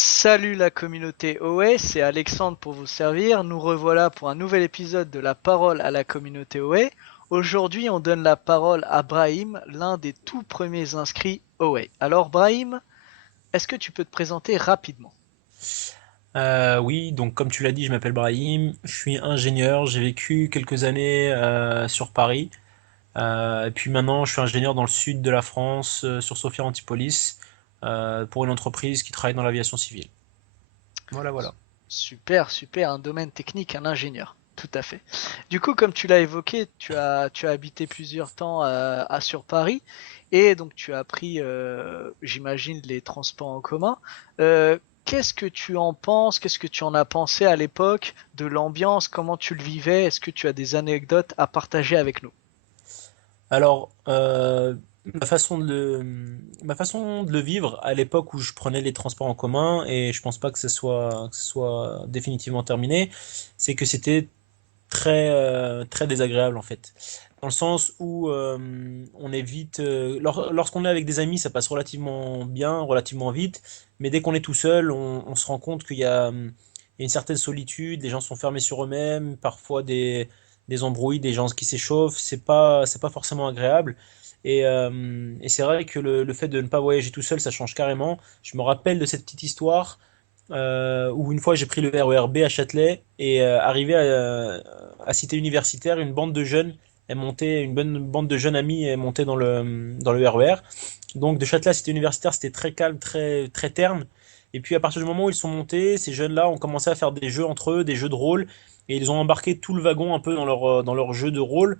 Salut la communauté OA, c'est Alexandre pour vous servir. Nous revoilà pour un nouvel épisode de la parole à la communauté OA. Aujourd'hui, on donne la parole à Brahim, l'un des tout premiers inscrits OA. Alors Brahim, est-ce que tu peux te présenter rapidement? Oui, donc comme tu l'as dit, je m'appelle Brahim, je suis ingénieur, j'ai vécu quelques années sur Paris, et puis maintenant je suis ingénieur dans le sud de la France, sur Sophia Antipolis, pour une entreprise qui travaille dans l'aviation civile. Voilà, voilà. Super, super, un domaine technique, un ingénieur. Tout à fait. Du coup, comme tu l'as évoqué, tu as habité plusieurs temps sur Paris et donc tu as pris, j'imagine, les transports en commun. Qu'est-ce que tu en penses? Qu'est-ce que tu en as pensé à l'époque de l'ambiance? Comment tu le vivais? Est-ce que tu as des anecdotes à partager avec nous? Alors, ma façon de le vivre à l'époque où je prenais les transports en commun, et je pense pas que ce soit définitivement terminé, c'est que c'était très désagréable en fait. Dans le sens où on est vite. Lorsqu'on est avec des amis, ça passe relativement bien, relativement vite. Mais dès qu'on est tout seul, on se rend compte qu'il y a une certaine solitude, les gens sont fermés sur eux-mêmes, parfois des embrouilles, des gens qui s'échauffent. C'est pas forcément agréable. Et c'est vrai que le fait de ne pas voyager tout seul, ça change carrément. Je me rappelle de cette petite histoire où une fois j'ai pris le RER B à Châtelet et arrivé à Cité Universitaire, une bande de jeunes est montée, une bonne bande de jeunes amis est montée dans le RER. Donc de Châtelet à Cité Universitaire, c'était très calme, très terne. Et puis à partir du moment où ils sont montés, ces jeunes-là ont commencé à faire des jeux entre eux, des jeux de rôle, et ils ont embarqué tout le wagon un peu dans leur jeu de rôle.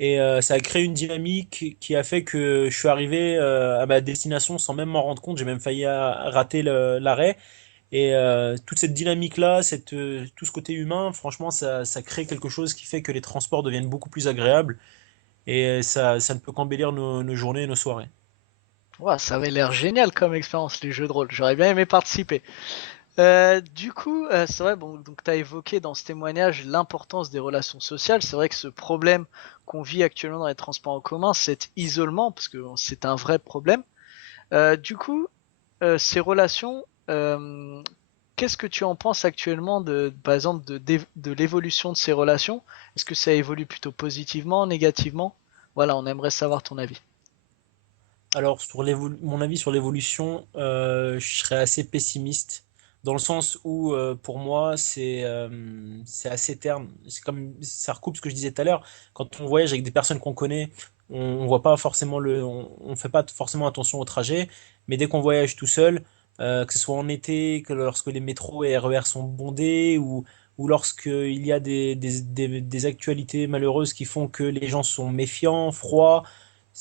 Et ça a créé une dynamique qui a fait que je suis arrivé à ma destination sans même m'en rendre compte. J'ai même failli rater l'arrêt. Et toute cette dynamique-là, tout ce côté humain, franchement, ça crée quelque chose qui fait que les transports deviennent beaucoup plus agréables et ça ne peut qu'embellir nos journées et nos soirées. Ouah, ça avait l'air génial comme expérience, les jeux de rôle. J'aurais bien aimé participer. Du coup, c'est vrai, bon, donc tu as évoqué dans ce témoignage l'importance des relations sociales. C'est vrai que ce problème qu'on vit actuellement dans les transports en commun, cet isolement, parce que c'est un vrai problème. Du coup, ces relations, qu'est-ce que tu en penses actuellement par exemple, de l'évolution de ces relations? Est-ce que ça évolue plutôt positivement, négativement? Voilà, on aimerait savoir ton avis. Alors, mon avis sur l'évolution, je serais assez pessimiste, dans le sens où, pour moi, c'est assez terne. C'est comme, ça recoupe ce que je disais tout à l'heure. Quand on voyage avec des personnes qu'on connaît, on voit pas forcément on fait pas forcément attention au trajet, mais dès qu'on voyage tout seul, que ce soit en été, que lorsque les métros et RER sont bondés, ou lorsqu'il y a des actualités malheureuses qui font que les gens sont méfiants, froids.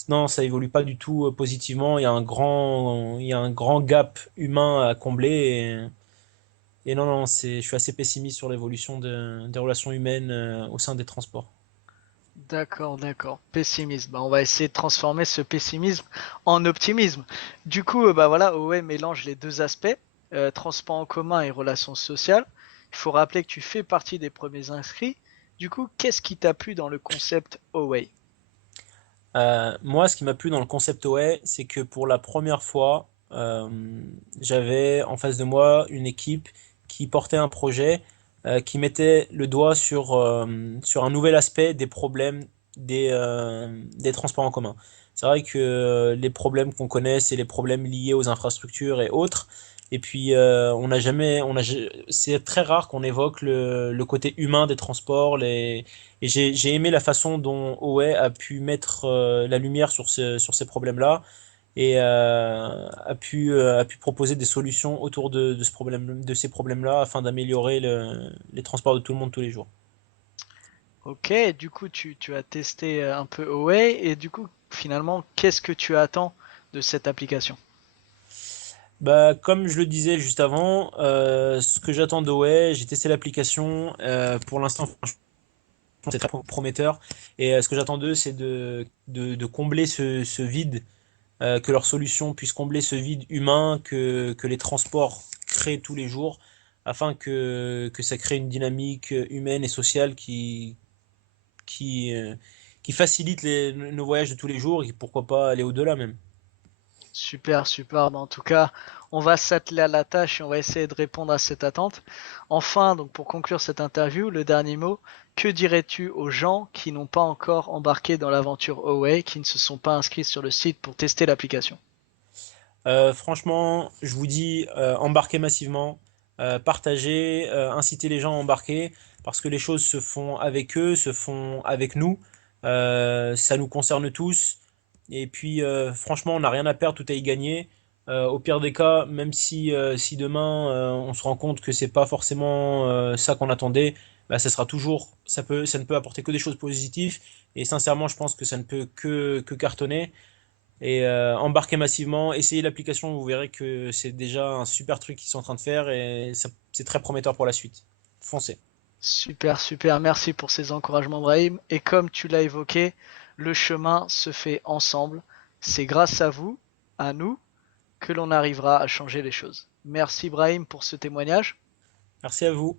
Non, ça évolue pas du tout positivement. Il y a un grand gap humain à combler. Et non, non, je suis assez pessimiste sur l'évolution des relations humaines au sein des transports. D'accord, d'accord. Pessimisme. Bah, on va essayer de transformer ce pessimisme en optimisme. Du coup, bah voilà, OE mélange les deux aspects, transport en commun et relations sociales. Il faut rappeler que tu fais partie des premiers inscrits. Du coup, qu'est-ce qui t'a plu dans le concept OA? Moi, ce qui m'a plu dans le concept OA, c'est que pour la première fois, j'avais en face de moi une équipe qui portait un projet qui mettait le doigt sur un nouvel aspect des problèmes des transports en commun. C'est vrai que les problèmes qu'on connaît, c'est les problèmes liés aux infrastructures et autres. Et puis, c'est très rare qu'on évoque le côté humain des transports, et j'ai aimé la façon dont Owe a pu mettre la lumière sur ces problèmes-là et a pu proposer des solutions autour de ce problème, de ces problèmes-là afin d'améliorer les transports de tout le monde tous les jours. Ok, du coup, tu as testé un peu OA et du coup, finalement, qu'est-ce que tu attends de cette application? Bah, comme je le disais juste avant, ce que j'attends d'Owe, j'ai testé l'application. Pour l'instant, franchement, c'est très prometteur. Et ce que j'attends d'eux, c'est de combler ce vide, que leur solution puisse combler ce vide humain que les transports créent tous les jours, afin que ça crée une dynamique humaine et sociale qui, euh, qui facilite nos voyages de tous les jours et pourquoi pas aller au-delà même. Super, super. En tout cas, on va s'atteler à la tâche et on va essayer de répondre à cette attente. Enfin, donc pour conclure cette interview, le dernier mot, que dirais-tu aux gens qui n'ont pas encore embarqué dans l'aventure Huawei, qui ne se sont pas inscrits sur le site pour tester l'application? Franchement, je vous dis, embarquez massivement, partagez, incitez les gens à embarquer, parce que les choses se font avec eux, se font avec nous. Ça nous concerne tous. Et puis, franchement, on n'a rien à perdre, tout à y gagner. Au pire des cas, même si demain on se rend compte que c'est pas forcément ça qu'on attendait, bah, ça ne peut apporter que des choses positives. Et sincèrement, je pense que ça ne peut que cartonner. Et embarquez massivement, essayez l'application, vous verrez que c'est déjà un super truc qu'ils sont en train de faire et c'est très prometteur pour la suite. Foncez. Super, super. Merci pour ces encouragements, Brahim. Et comme tu l'as évoqué, le chemin se fait ensemble. C'est grâce à vous, à nous, que l'on arrivera à changer les choses. Merci, Brahim, pour ce témoignage. Merci à vous.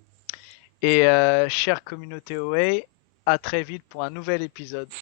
Et chère communauté OA, à très vite pour un nouvel épisode.